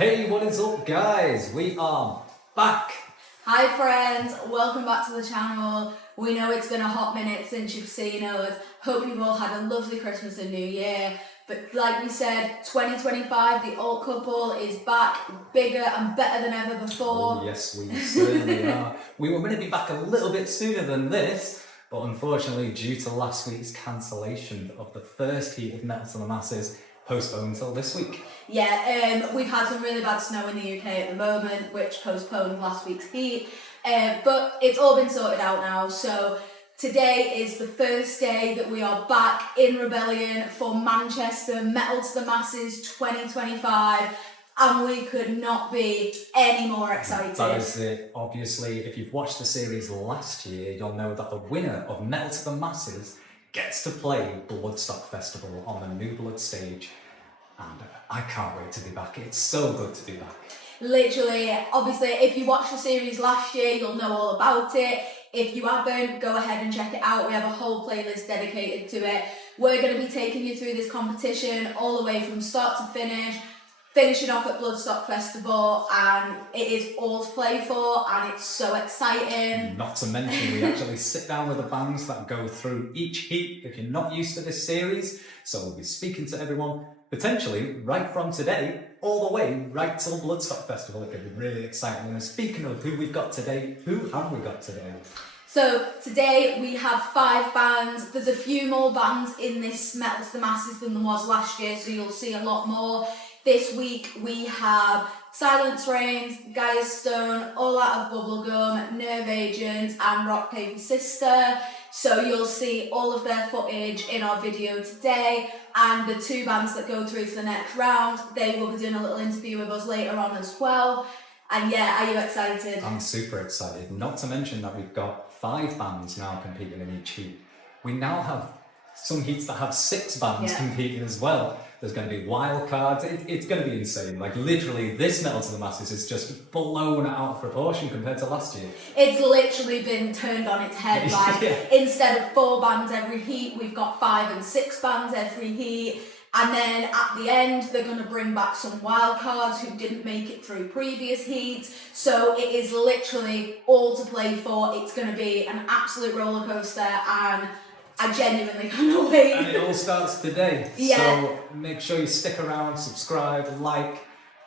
Hey, what is up guys? We are back! Hi friends, welcome back to the channel. We know it's been a hot minute since you've seen us. Hope you've all had a lovely Christmas and New Year. But like we said, 2025, the old couple is back, bigger and better than ever before. Oh, yes, we certainly are. We were going to be back a little bit sooner than this, but unfortunately, due to last week's cancellation of the first heat of Metal to the Masses, postponed till this week. Yeah, we've had some really bad snow in the UK at the moment, which postponed last week's heat. But it's all been sorted out now, so today is the first day that we are back in rebellion for Manchester Metal to the Masses 2025, and we could not be any more excited. That is it. Obviously, if you've watched the series last year, you'll know that the winner of Metal to the Masses gets to play Bloodstock Festival on the New Blood stage, and I can't wait to be back. It's so good to be back. Literally, obviously, if you watched the series last year, you'll know all about it. If you haven't, go ahead and check it out. We have a whole playlist dedicated to it. We're going to be taking you through this competition all the way from start to finish, finishing off at Bloodstock Festival, and it is all to play for, and it's so exciting. Not to mention, we actually sit down with the bands that go through each heat if you're not used to this series. So we'll be speaking to everyone, potentially right from today, all the way right till Bloodstock Festival. It could be really exciting. And speaking of who we've got today, who have we got today? So today we have 5 bands. There's a few more bands in this Metal to the Masses than there was last year, so you'll see a lot more. This week we have Silence Reigns, Gia Stone, All Out of Bubblegum, Nerve Agent and Rock Paper Sister. So you'll see all of their footage in our video today, and the 2 bands that go through to the next round, they will be doing a little interview with us later on as well. And yeah, are you excited? I'm super excited. Not to mention that we've got 5 bands now competing in each heat. We now have some heats that have 6 bands competing as well. There's going to be wild cards. It's going to be insane. Like literally, this Metal to the Masses is just blown out of proportion compared to last year. It's literally been turned on its head. Like instead of 4 bands every heat, we've got 5 and 6 bands every heat. And then at the end, they're going to bring back some wild cards who didn't make it through previous heats. So it is literally all to play for. It's going to be an absolute roller coaster, and I genuinely can't wait. And it all starts today. Yeah. So make sure you stick around, subscribe, like,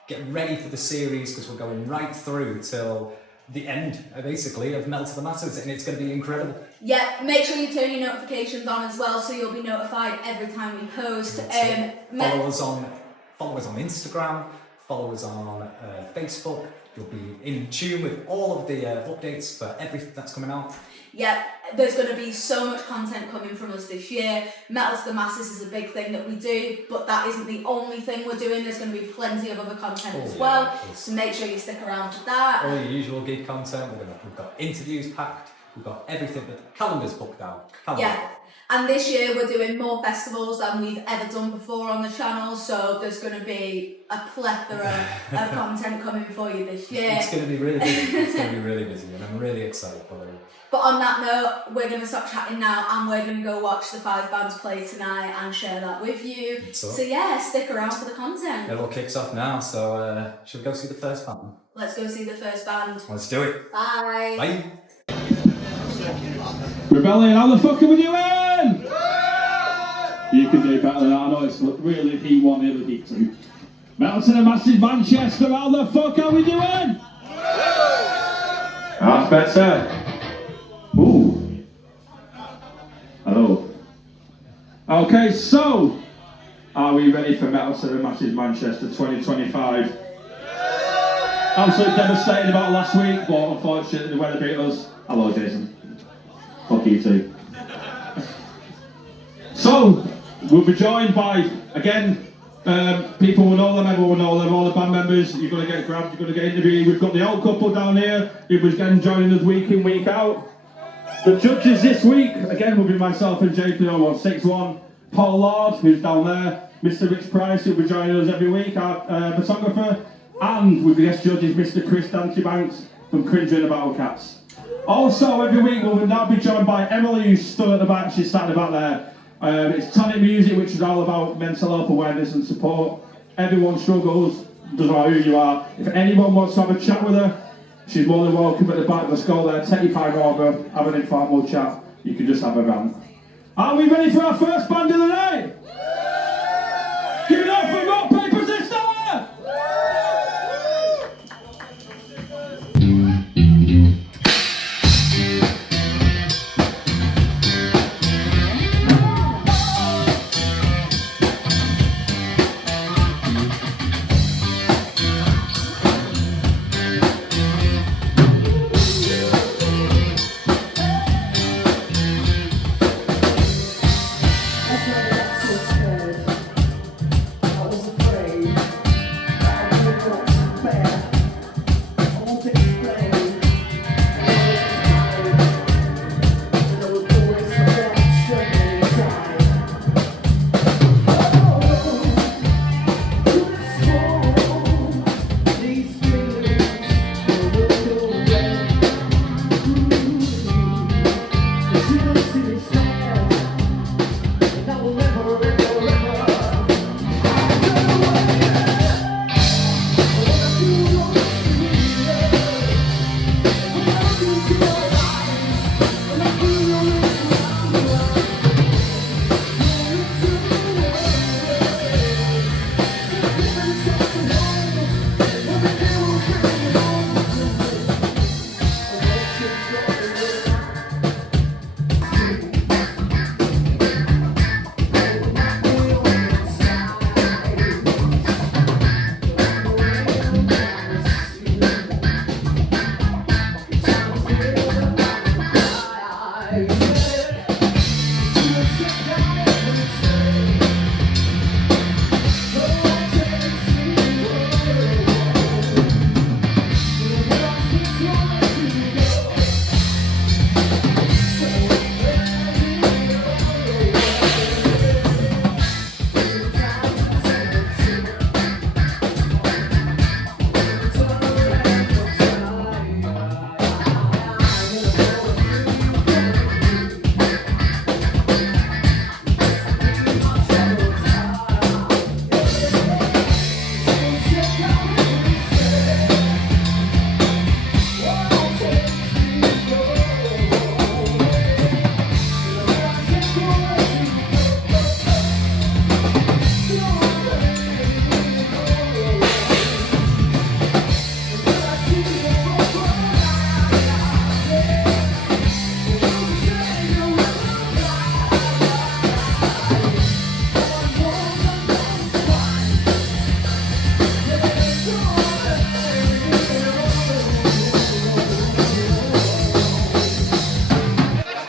get ready for the series, because we're going right through till the end, basically, of Metal to the Masses, and it's going to be incredible. Yeah, make sure you turn your notifications on as well, so you'll be notified every time we post. Follow us on Instagram, follow us on Facebook. You'll be in tune with all of the updates for everything that's coming out. Yeah, there's going to be so much content coming from us this year. Metal to the Masses is a big thing that we do, but that isn't the only thing we're doing. There's going to be plenty of other content as well, so make sure you stick around for that. All your usual gig content. We've got interviews packed. We've got everything, but the calendar's booked out. Yeah, and this year we're doing more festivals than we've ever done before on the channel, so there's going to be a plethora of content coming for you this year. It's going to be really busy. It's going to be really busy, and I'm really excited for it. But on that note, we're going to stop chatting now, and we're going to go watch the 5 bands play tonight and share that with you. So yeah, stick around for the content. It all kicks off now, so should we go see the first band? Let's go see the first band. Let's do it. Bye. Bye. Rebellion, how the fuck are we doing? You can do better than that. I know it's really Heat 1, nearly Heat 2. Metal to the Masses Manchester, how the fuck are we doing? That's better. Ooh. Hello. Okay, so are we ready for Metal to the Masses Manchester 2025? Absolutely devastated about last week, but unfortunately the weather beat us. Hello, Jason. Fuck you too. So, we'll be joined by, again, people will know them, everyone will know them, all the band members. You're going to get grabbed, you're going to get interviewed. We've got the old couple down here, who was again joining us week in, week out. The judges this week, again, will be myself and JP0161, Paul Lord, who's down there, Mr. Rich Price, who'll be joining us every week, our photographer, and with the guest judges, Mr. Chris Dantybanks from Cringer and the Battle Cats. Also, every week we'll now be joined by Emily, who's stood at the back. She's sat at the back there. It's Tonic Music, which is all about mental health awareness and support. Everyone struggles. doesn't matter who you are. If anyone wants to have a chat with her, she's more than welcome at the back of the school there. Take your time over, have an informal chat. You can just have a rant. Are we ready for our first band of the night? Give it up for Rock, Paper, Scissors!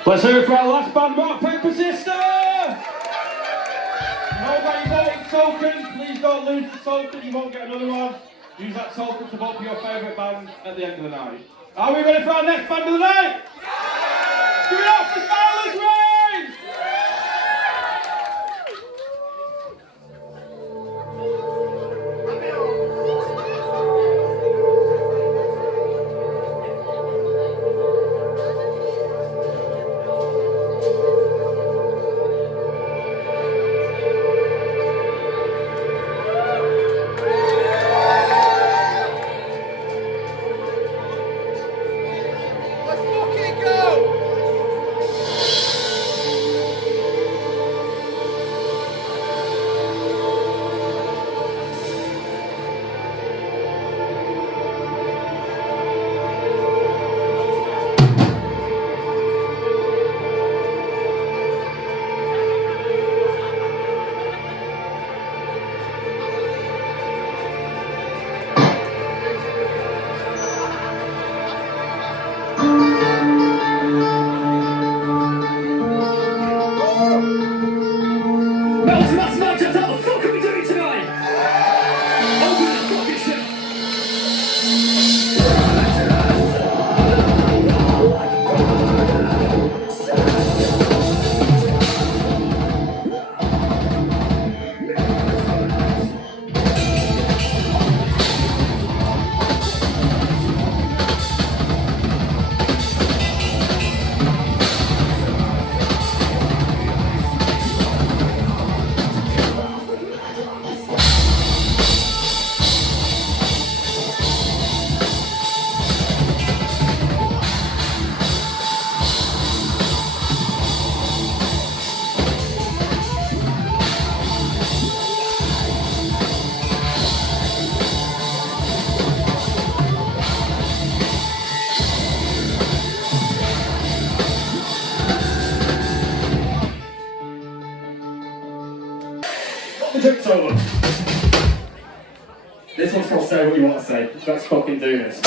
Let's hear it for our last band, Rock, Paper, Scissors! Nobody voting token, please don't lose the token, you won't get another one. Use that token to vote for your favourite band at the end of the night. Are we ready for our next band of the night? Yeah! Give it up for Skylar's Rain! Let's fucking go! the joke's over. This one's called Say What You Want to Say. Let's fucking do this.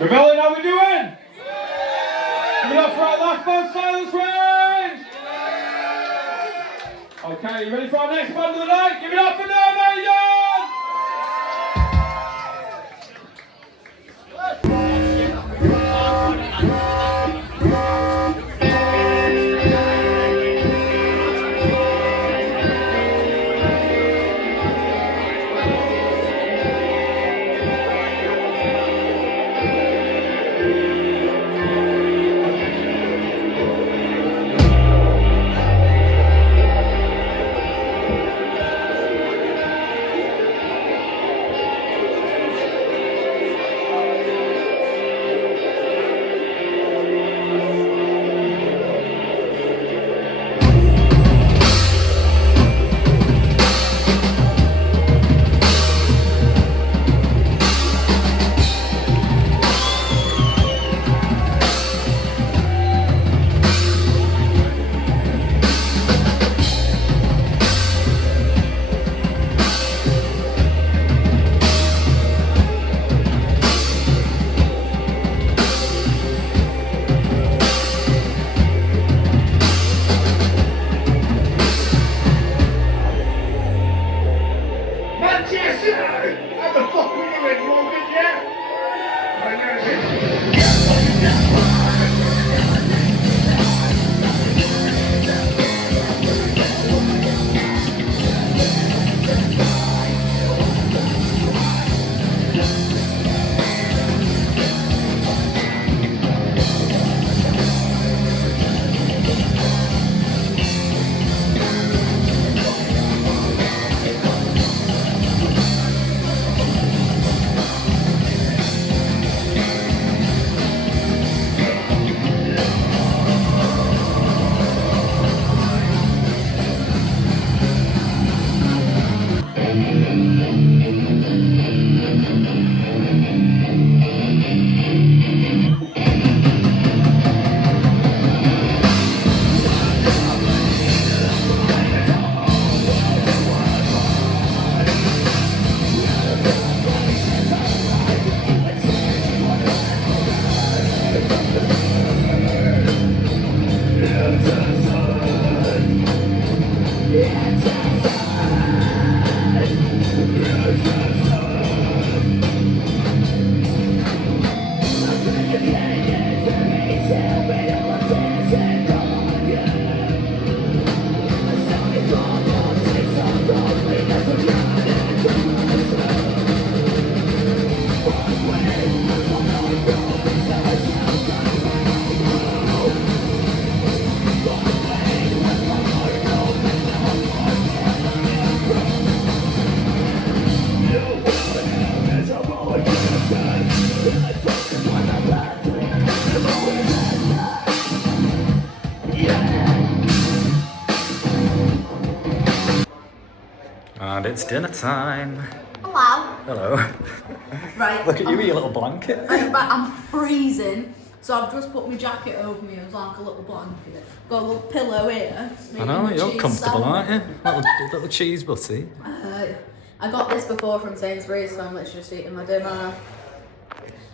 Rebellion, how we doing? Give it up for our last band, Silence Range! Okay, you ready for our next band of the night? Give it up for Norwegian! And it's dinner time. Hello. Hello. Right. Look at you with your little blanket. I'm freezing, so I've just put my jacket over me as like a little blanket. Got a little pillow here. I know, you're comfortable, aren't you? Little cheese butty. I got this before from Sainsbury's, so I'm literally just eating my dinner.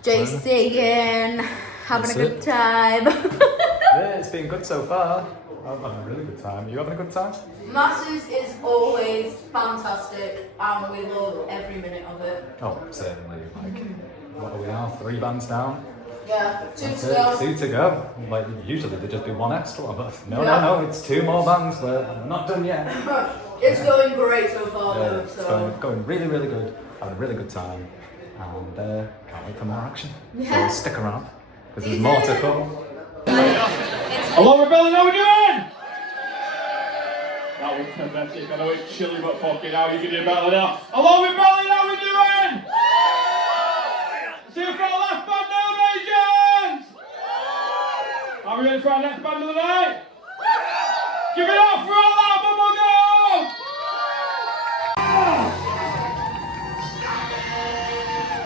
JC in. Having a That's good it. time. Yeah, it's been good so far. I'm having a really good time. You having a good time? Masses is always fantastic and we love every minute of it. Oh, certainly. Like, what are we now? 3 bands down? Yeah, 2 That's to it, go. 2 to go. Like, usually there'd just be 1 extra one, but no, Yeah. no, it's 2 more bands. We're not done yet. It's going great so far Yeah, though, it's so. going really, really good. Having a really good time. And can't wait for more action. Yeah. So stick around, because there's more to come. Hello, Rebellion, how we doing? That was pathetic. I know it's chilly, but fucking hell, you can do better than that. Hello, Rebellion, how we doing? See you for our last band nominations! Are we ready for our next band of the night? Give it up for all that bubblegum!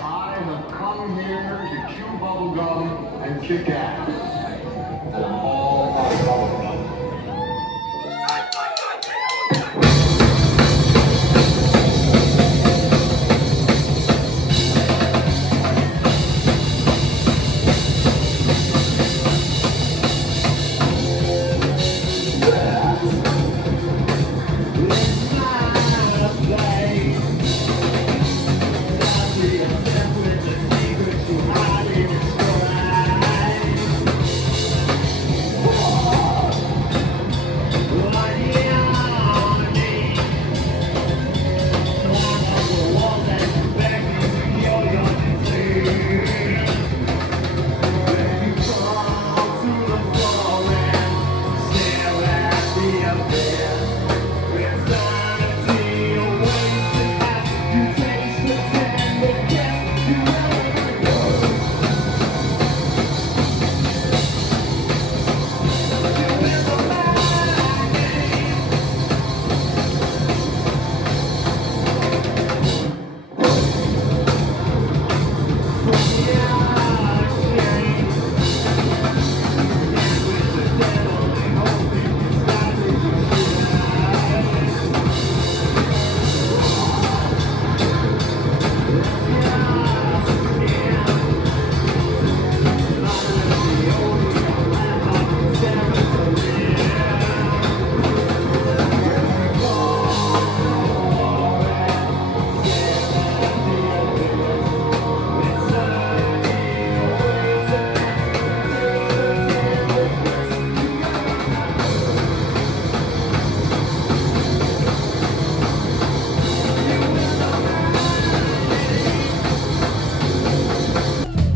I have come here to chew bubblegum and kick ass. For all my bubblegum.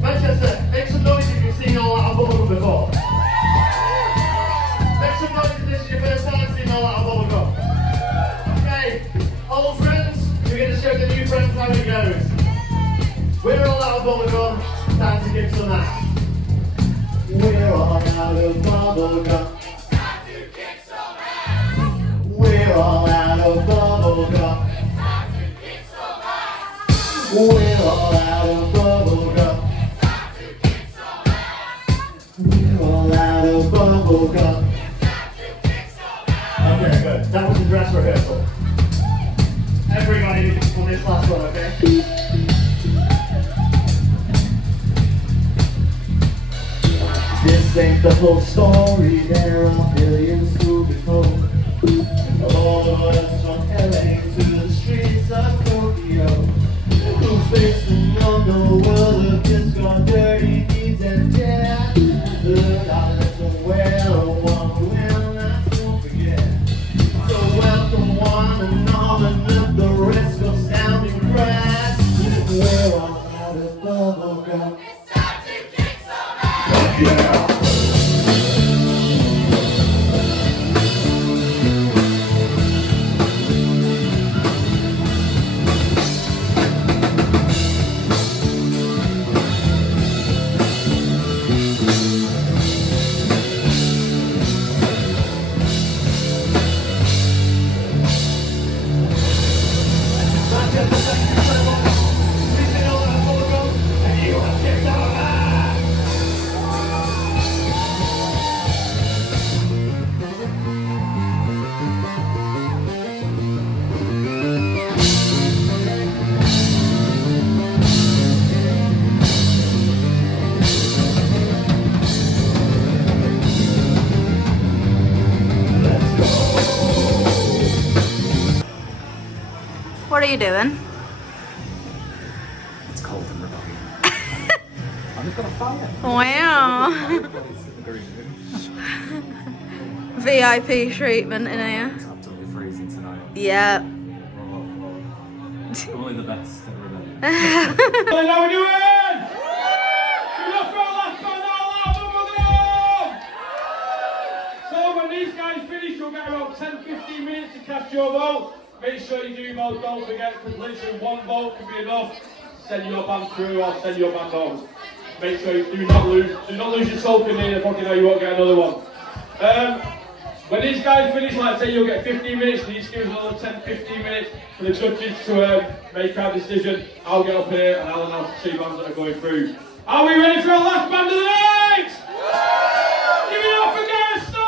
Manchester, make some noise if you've seen All Out of Bubblegum before. Make some noise if this is your first time seeing All Out of Bubblegum. Okay, old friends, we're going to show the new friends how it goes. We're all out of bubblegum, time to kick some ass. We're all out of bubblegum. Time to kick some ass. We're all out of bubblegum. Time to kick some ass. We're all out of bubblegum. We're all out of bubblegum. Okay, good. That was the dress rehearsal. Everybody on this last one, okay? This ain't the whole story, there are millions to be told. All of us from LA to the streets of Tokyo, who face the underworld of disco, dirty deeds and death. Look out, let's well, one will not soon forget. So welcome one and all, and let the rest go sounding crash. We're all out of bubblegum. It's time to kick some ass. Yeah. you doing? It's cold and rebellion. I've just got a fire. Wow. Fireplace in the green room. VIP treatment in here. It's absolutely freezing tonight. Yeah. Only the best at rebellion. How we doing? Give it up for our last band, Out of Bubblegum! So when these guys finish, you'll get about 10-15 minutes to cast your vote. Make sure you do your vote, don't forget, because literally one vote can be enough to send your band through or send your band home. Make sure you do not lose your soul in here, fucking hell, you won't get another one. When these guys finish, like I say, you'll get 15 minutes, and each give us another 10-15 minutes for the judges to make our decision. I'll get up here and I'll announce the 2 bands that are going through. Are we ready for our last band of the night? Give it up for Gia Stone!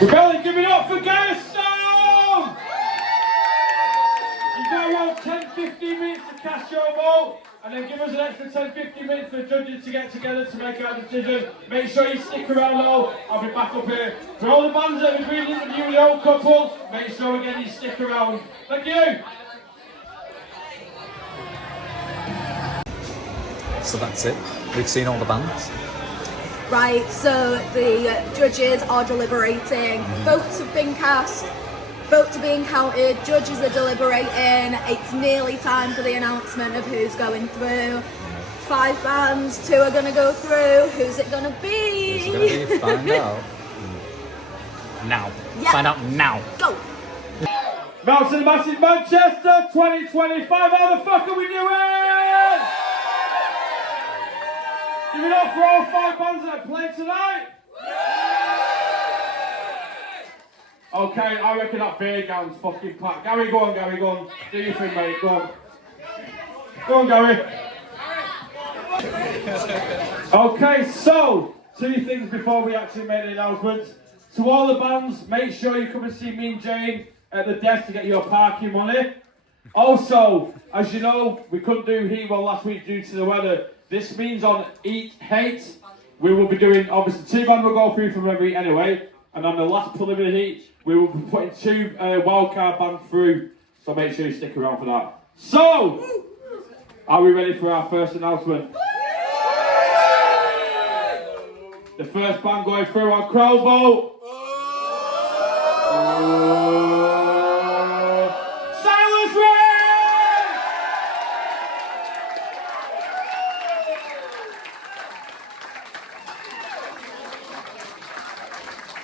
Rebellion, give it up for Gia Stone! You've got around 10-15 minutes to cast your vote, and then give us an extra 10-15 minutes for the judges to get together to make our decision. Make sure you stick around though, I'll be back up here. For all the bands that have agreed to interview the old couple, make sure again you stick around. Thank you! So that's it. We've seen all the bands. Right, so the judges are deliberating. Votes have been cast. Votes are being counted. Judges are deliberating. It's nearly time for the announcement of who's going through. 5 bands, 2 are going to go through. Who's it going to be? Who's it going to be? Find out. Now. Yeah. Find out now. Go. Mountain Massive Manchester 2025. How the fuck are we doing? Give it up for all 5 bands that play tonight. Okay, I reckon that beer gown's fucking packed. Gary, go on, Gary, go on. Do your thing, mate, go on. Go on, Gary. Okay, so, 2 things before we actually make the announcements. To all the bands, make sure you come and see me and Jane at the desk to get your parking money. Also, as you know, we couldn't do Hero last week due to the weather. This means on Eat Hate, we will be doing, obviously 2 bands will go through from every anyway, and on the last preliminary heat, we will be putting 2 wildcard bands through, so make sure you stick around for that. So, are we ready for our first announcement? The first band going through on crowd vote. Silence Rain!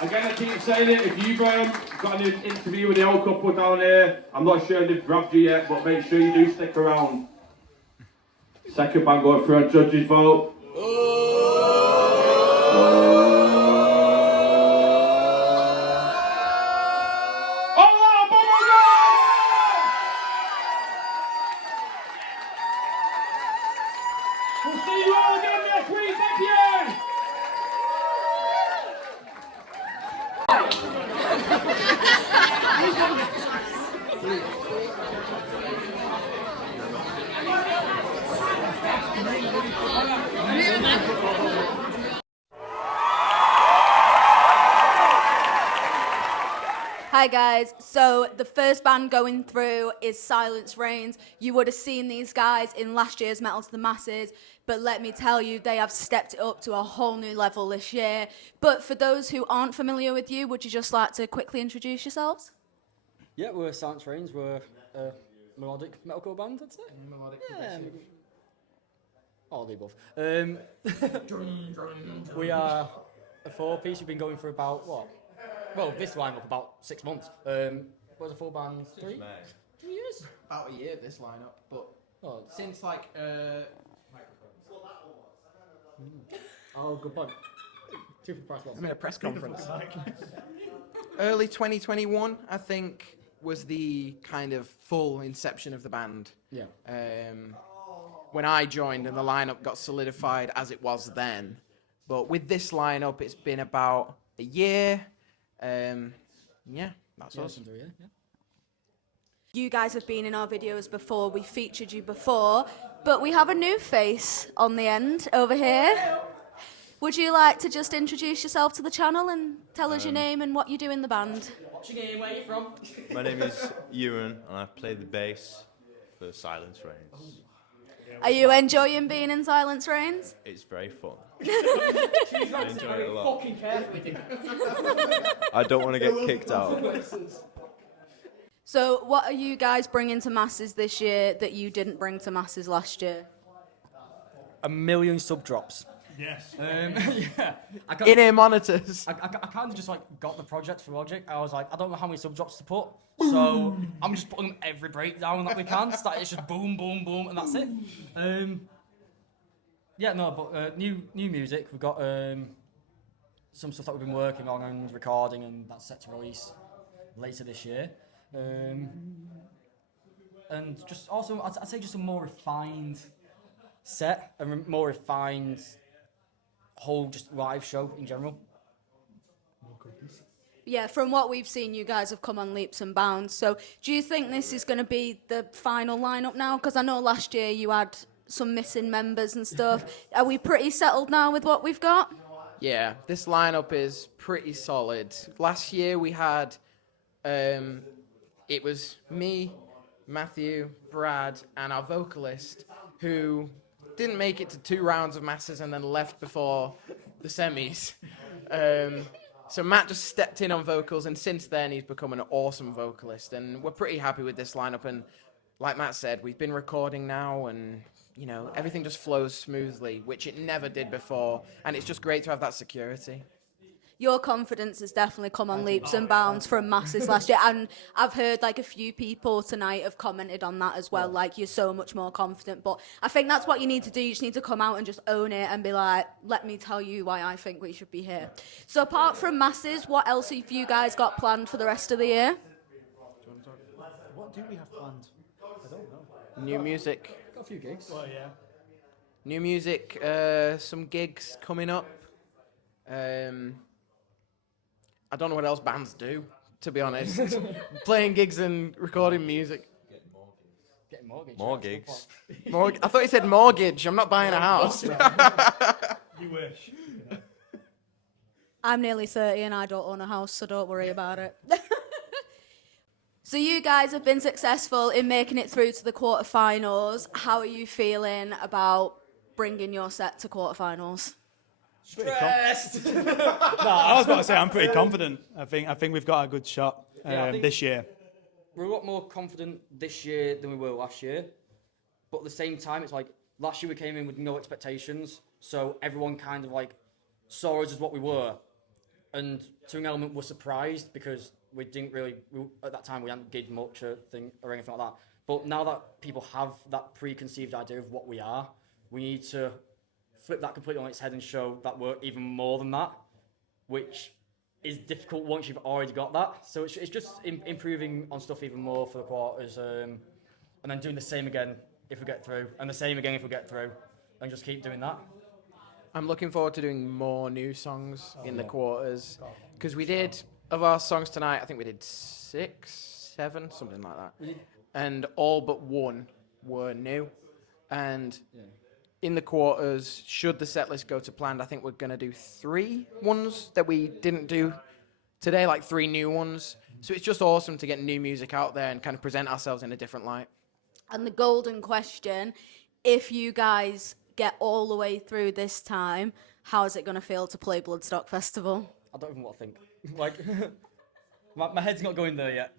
Again, I keep saying it, if you've got an interview with the old couple down here, I'm not sure they've grabbed you yet, but make sure you do stick around. Second band going through on judges vote. We'll see you all again next week. Thank you. Hi guys, so the first band going through is Silence Reigns. You would have seen these guys in last year's Metal to the Masses, but let me tell you, they have stepped it up to a whole new level this year. But for those who aren't familiar with you, would you just like to quickly introduce yourselves? Yeah, we're Silence Reigns. We're a melodic metalcore band, I'd say. Melodic, all of the above. We are a 4-piece. We've been going for about, what? Well, this lineup about 6 months. Was a full band 3 years? About a year this lineup, but since like Oh, good point. 2 for the price. I'm in a press conference. Early 2021, I think, was the kind of full inception of the band. Yeah. When I joined and the lineup got solidified as it was then. But with this lineup, it's been about a year. That's us. You guys have been in our videos before, we featured you before, but we have a new face on the end over here. Would you like to just introduce yourself to the channel and tell us your name and what you do in the band? What's your name? Where are you from? My name is Ewan and I play the bass for Silence Reigns. Are you enjoying being in Silence Reigns? It's very fun. She's I enjoy it a lot. fucking carefully. I don't want to get kicked out. So what are you guys bringing to Masses this year that you didn't bring to Masses last year? 1 million sub drops. Yes. Yeah. In-ear monitors. I kind of just like got the project for Logic. I was like, I don't know how many sub drops to put, so I'm just putting every breakdown that we can. So that it's just boom, boom, boom, and that's it. New music. We've got some stuff that we've been working on and recording, and that's set to release later this year. And just also, I'd say just a more refined set, a more refined whole just live show in general. Yeah, from what we've seen, you guys have come on leaps and bounds. So do you think this is going to be the final lineup now? Because I know last year you had some missing members and stuff. Are we pretty settled now with what we've got? Yeah, this lineup is pretty solid. Last year we had, it was me, Matthew, Brad, and our vocalist, who didn't make it to 2 rounds of masses and then left before the semis. So Matt just stepped in on vocals, and since then he's become an awesome vocalist, and we're pretty happy with this lineup. And like Matt said, we've been recording now, and you know, everything just flows smoothly, which it never did before, and it's just great to have that security. Your confidence has definitely come on leaps and bounds from masses last year, and I've heard like a few people tonight have commented on that as well, like you're so much more confident. But I think that's what you need to do. You just need to come out and just own it and be like, let me tell you why I think we should be here. So apart from masses, what else have you guys got planned for the rest of the year? What do we have planned? I don't know. New music. Got a few gigs. Well, yeah. New music, some gigs coming up. I don't know what else bands do, to be honest. Playing gigs and recording music. Getting mortgage. More gigs. I thought you said mortgage. I'm not buying a house. You wish. I'm nearly 30 and I don't own a house, so don't worry about it. So you guys have been successful in making it through to the quarterfinals. How are you feeling about bringing your set to quarterfinals? Stressed. No, I was about to say I'm pretty confident. I think we've got a good shot I think- this year. We're a lot more confident this year than we were last year. But at the same time, it's like last year we came in with no expectations, so everyone kind of like saw us as what we were. And to an element, we're surprised because we didn't really, at that time, we hadn't gigged much or anything like that. But now that people have that preconceived idea of what we are, we need to flip that completely on its head and show that we're even more than that, which is difficult once you've already got that. So it's just improving on stuff even more for the quarters, and then doing the same again if we get through, and the same again if we get through, and just keep doing that. I'm looking forward to doing more new songs in the quarters, because we did, of our songs tonight, I think we did 6, 7, something like that. And all but one were new. And in the quarters, should the set list go to plan, I think we're going to do 3 ones that we didn't do today, like 3 new ones. So it's just awesome to get new music out there and kind of present ourselves in a different light. And the golden question, if you guys get all the way through this time, how is it going to feel to play Bloodstock Festival? I don't even want to think. Like, my head's not going there yet.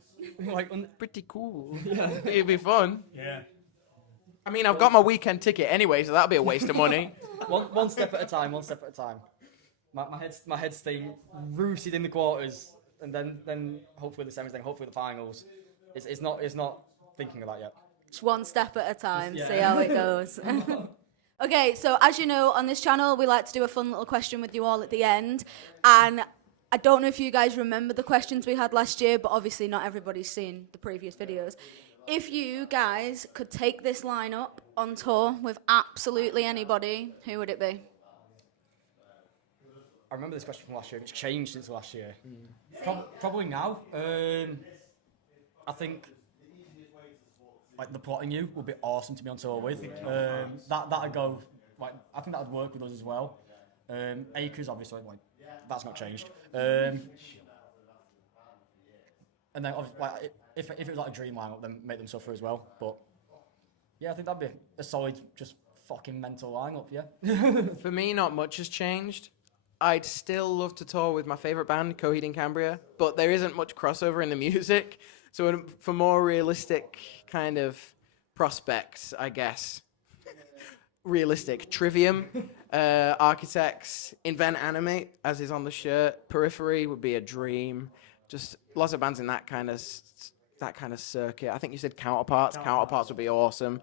Like, Pretty cool. It'd be fun. Yeah. I mean, I've got my weekend ticket anyway, so that'll be a waste of money. one step at a time. One step at a time. My head's staying rooted in the quarters, and then hopefully the semis, then hopefully the finals. It's not thinking of that yet. Just one step at a time, see how it goes. Okay, so as you know, on this channel, we like to do a fun little question with you all at the end. And I don't know if you guys remember the questions we had last year, but obviously not everybody's seen the previous videos. If you guys could take this lineup on tour with absolutely anybody, who would it be? I remember this question from last year. It's changed since last year. Probably now. I think like the Plotting You would be awesome to be on tour with. That'd go. Like I think that would work with us as well. Acres obviously like that's not changed. And then like if it was like a dream lineup, then make them suffer as well. But yeah, I think that'd be a solid, just fucking mental lineup. Yeah. For me, not much has changed. I'd still love to tour with my favourite band, Coheed and Cambria, but there isn't much crossover in the music. So for more realistic kind of prospects, I guess, realistic, Trivium, Architects, Invent Animate, as is on the shirt, Periphery would be a dream. Just lots of bands in that kind of circuit. I think you said Counterparts. Counterparts would be awesome.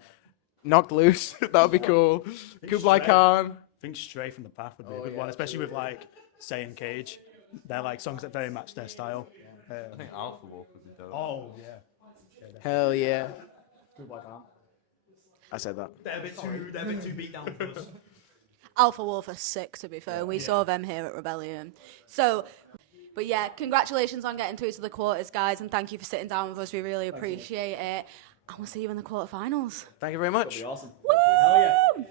Knocked Loose, that would be cool. Kublai Khan. I think Stray from the Path would be a good one, especially with like Say and Cage. They're like songs that very match their style. I think Alpha Wolf would be dope. Oh yeah. Hell yeah. Kublai Khan. I said that. They're a bit too beat down for us. Alpha Wolf are sick, to be fair. We saw them here at Rebellion. So, but yeah, congratulations on getting through to the quarters, guys, and thank you for sitting down with us. We really appreciate it. And we'll see you in the quarterfinals. Thank you very much. That'd be awesome. Woo! Hell yeah.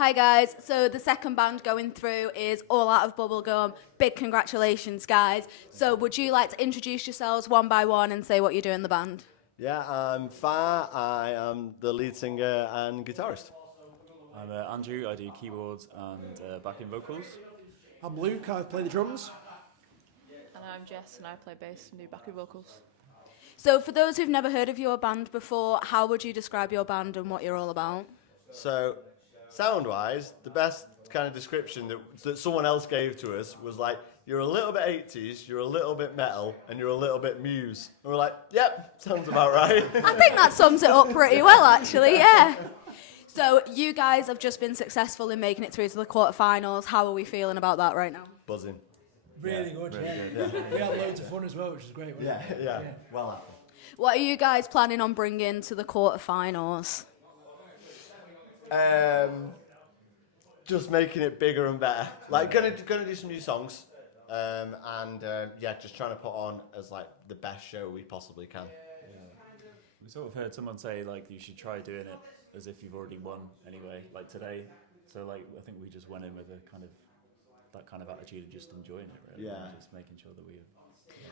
Hi guys, so the second band going through is all Out of Bubblegum. Big congratulations guys. So would you like to introduce yourselves one by one and say what you do in the band? Yeah, I'm Far. I am the lead singer and guitarist. I'm Andrew, I do keyboards and backing vocals. I'm Luke, I play the drums. And I'm Jess and I play bass and do backing vocals. So for those who've never heard of your band before, how would you describe your band and what you're all about? So, sound-wise, the best kind of description that someone else gave to us was like, you're a little bit 80s, you're a little bit metal, and you're a little bit Muse. And we're like, yep, sounds about right. I think that sums it up pretty well, actually, yeah. So you guys have just been successful in making it through to the quarterfinals. How are we feeling about that right now? Buzzing. Really good, yeah. We had loads of fun as well, which is great. Yeah. Well happy. What are you guys planning on bringing to the quarterfinals? Just making it bigger and better. Like, gonna do some new songs. Just trying to put on as like the best show we possibly can. Yeah. We sort of heard someone say like you should try doing it as if you've already won anyway, like today. So like I think we just went in with a kind of that kind of attitude of just enjoying it really. Yeah. And just making sure that we.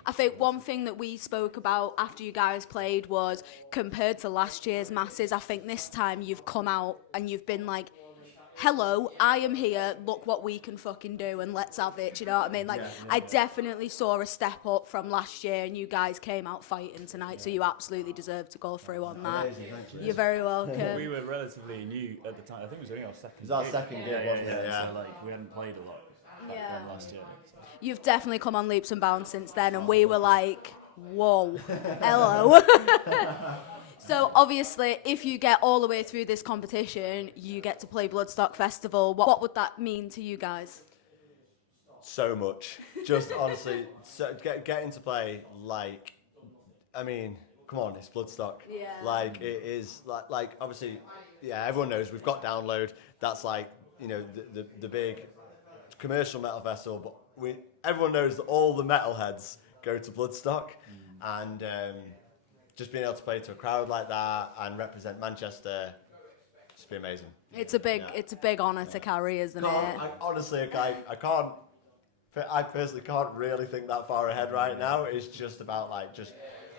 I think one thing that we spoke about after you guys played was compared to last year's masses, I think this time you've come out and you've been like, hello, I am here, look what we can fucking do and let's have it, do you know what I mean? Like, I definitely saw a step up from last year and you guys came out fighting tonight, so you absolutely deserve to go through on that. Amazing, thank you. You're very welcome. We were relatively new at the time. I think it was only our second It was our second gig, wasn't it? Yeah. So like we hadn't played a lot back then last year. So. You've definitely come on leaps and bounds since then, and we were like, whoa, hello. So obviously, if you get all the way through this competition, you get to play Bloodstock Festival. What would that mean to you guys? So much. Just honestly, getting to play like, I mean, come on, it's Bloodstock. Yeah. Like it is like obviously, yeah, everyone knows we've got Download. That's like, you know, the big commercial metal festival, but everyone knows that all the metalheads go to Bloodstock, and just being able to play to a crowd like that and represent Manchester, just be amazing. It's a big honour to carry, isn't it? I personally can't really think that far ahead right now. It's just about like just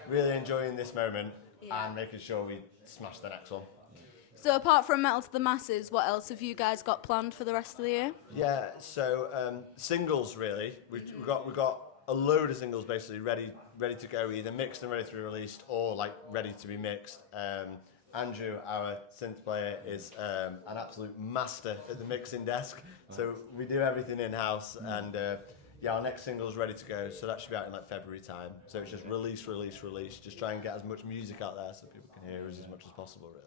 really enjoying this moment and making sure we smash the next one. So apart from Metal to the Masses, what else have you guys got planned for the rest of the year? Yeah, so singles really. We've got a load of singles basically ready to go, either mixed and ready to be released or like ready to be mixed. Andrew, our synth player, is an absolute master at the mixing desk, so we do everything in-house, and our next single's ready to go, so that should be out in like February time. So it's just release, just try and get as much music out there so people can hear us as much as possible, really.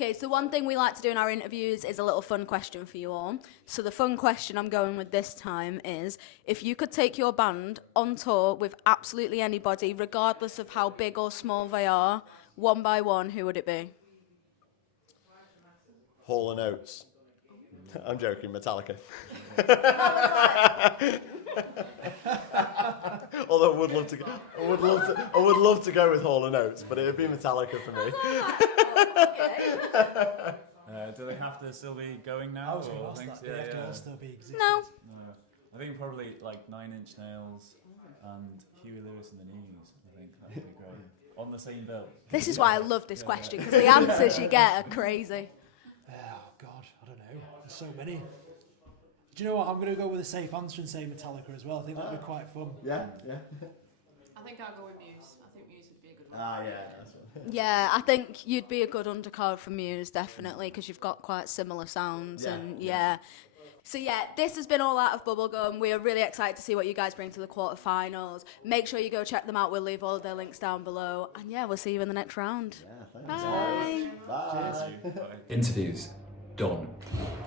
Okay, so one thing we like to do in our interviews is a little fun question for you all. So the fun question I'm going with this time is, if you could take your band on tour with absolutely anybody, regardless of how big or small they are, one by one, who would it be? Hall & Oates. I'm joking, Metallica. Although I would love to go with Hall & Oates, but it would be Metallica for me. Do they have to still be going now? Or things? They have to all still be existing. No. I think probably like 9 Inch Nails and Huey Lewis and the News. I think that would be great. On the same bill. This is why I love this question, because the answers you get are crazy. Oh, God, I don't know. There's so many. Do you know what? I'm going to go with a safe answer and say Metallica as well. I think that would be quite fun. Yeah. I think I'll go with Muse. I think Muse would be a good one. That's right. Yeah, I think you'd be a good undercard for Muse, definitely, because you've got quite similar sounds. So this has been all Out of Bubblegum. We are really excited to see what you guys bring to the quarterfinals. Make sure you go check them out. We'll leave all of their links down below. And we'll see you in the next round. Bye. Bye. Interviews done.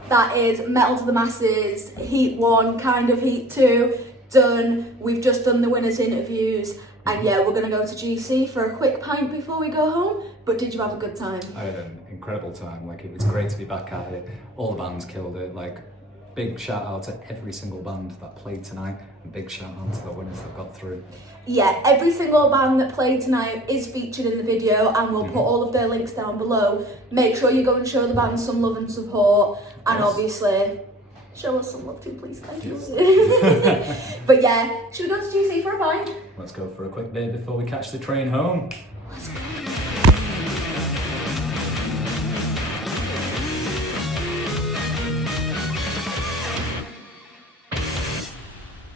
That is Metal to the Masses, Heat 1, kind of Heat 2, done. We've just done the winners' interviews. And we're going to go to GC for a quick pint before we go home. But did you have a good time? I had an incredible time. Like, it was great to be back at it. All the bands killed it. Like, big shout out to every single band that played tonight, and big shout out to the winners that got through. Yeah, every single band that played tonight is featured in the video, and we'll put all of their links down below. Make sure you go and show the band some love and support, and obviously show us some love too, please. Thank you. But yeah, should we go to GC for a pint? Let's go for a quick beer before we catch the train home. Let's go.